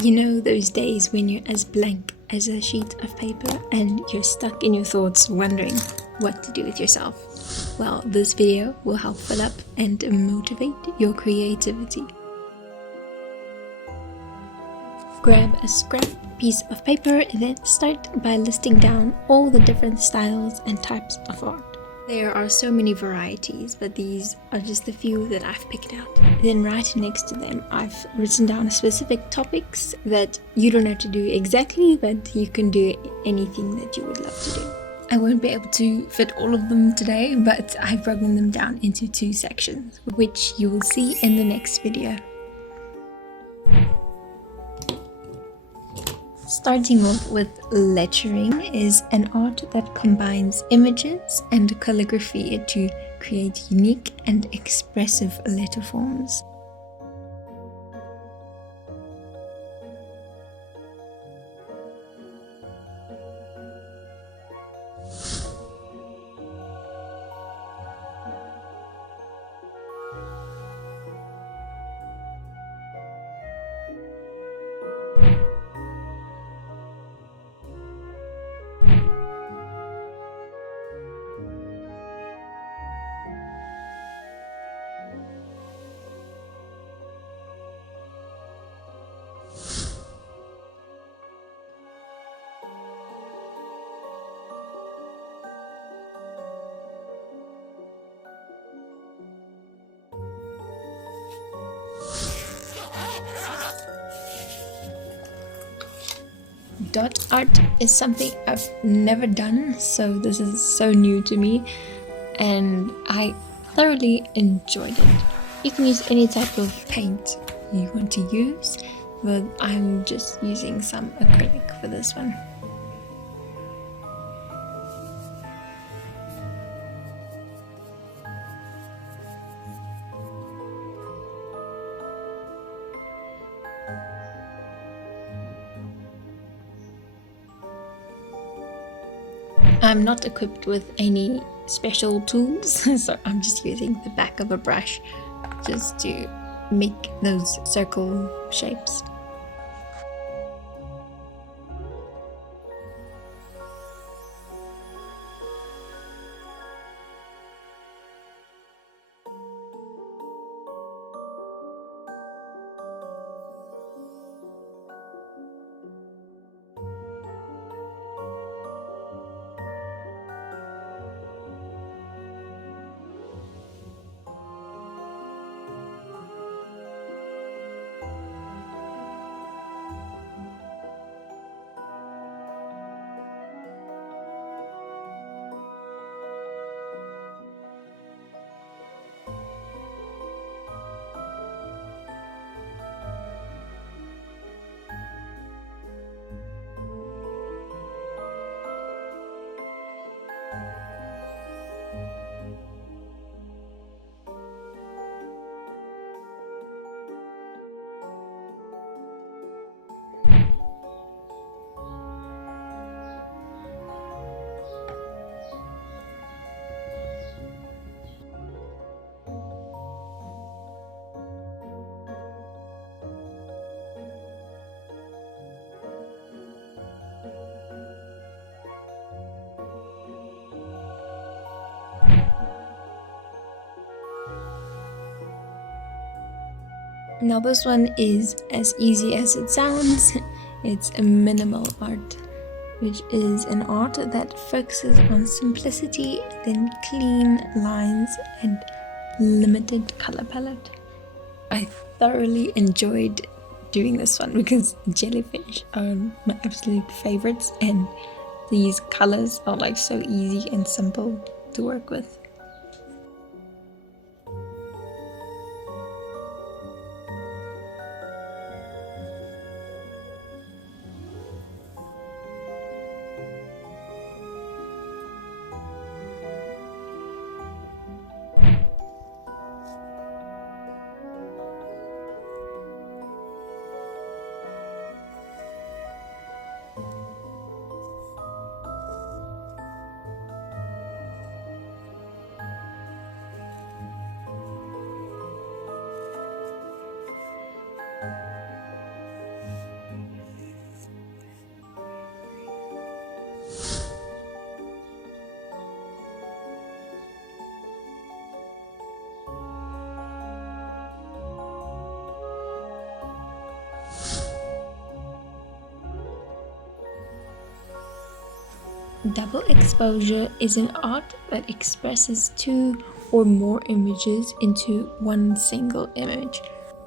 You know those days when you're as blank as a sheet of paper and you're stuck in your thoughts wondering what to do with yourself? Well, this video will help fill up and motivate your creativity. Grab a scrap piece of paper, then start by listing down all the different styles and types of art. There are so many varieties, but these are just the few that I've picked out. Then right next to them, I've written down specific topics that you don't have to do exactly, but you can do anything that you would love to do. I won't be able to fit all of them today, but I've broken them down into 2 sections, which you will see in the next video. Starting off with lettering is an art that combines images and calligraphy to create unique and expressive letter forms. Dot art is something I've never done, so this is so new to me and I thoroughly enjoyed it. You can use any type of paint you want to use, but I'm just using some acrylic for this one. I'm not equipped with any special tools, so I'm just using the back of a brush just to make those circle shapes. Now this one is as easy as it sounds. It's a minimal art, which is an art that focuses on simplicity, then clean lines and limited color palette. I thoroughly enjoyed doing this one because jellyfish are my absolute favorites and these colors are like so easy and simple to work with. Double exposure is an art that expresses two or more images into one single image.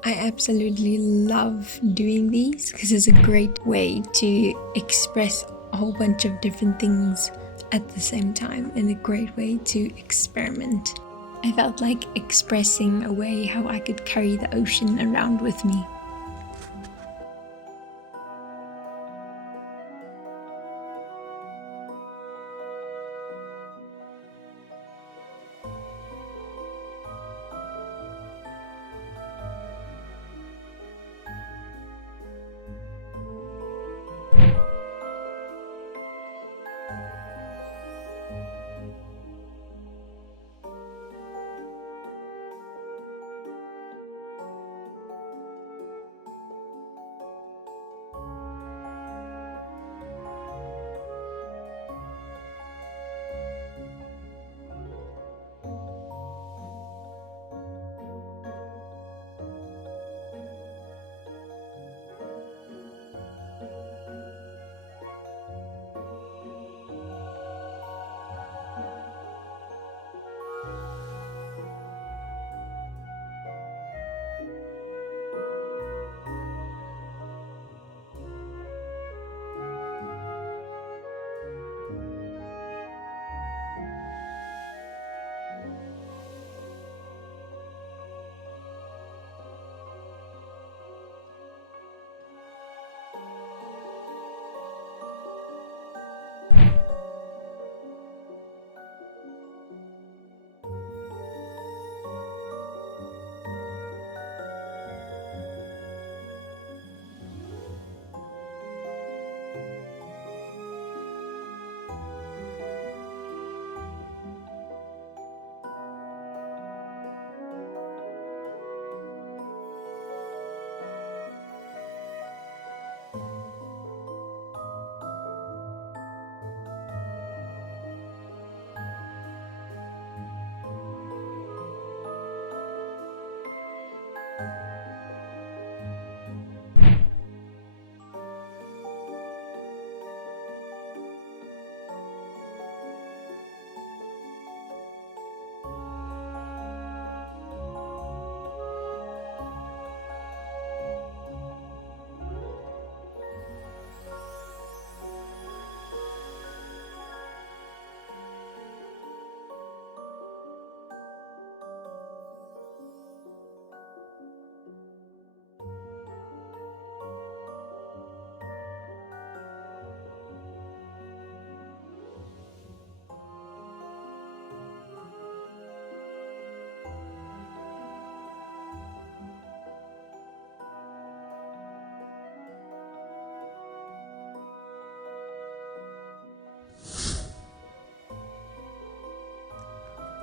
I absolutely love doing these because it's a great way to express a whole bunch of different things at the same time, and a great way to experiment. I felt like expressing a way how I could carry the ocean around with me.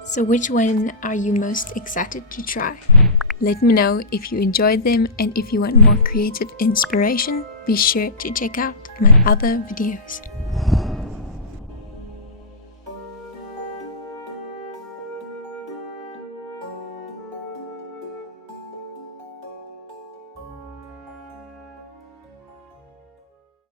So which one are you most excited to try? Let me know if you enjoyed them, and if you want more creative inspiration, be sure to check out my other videos.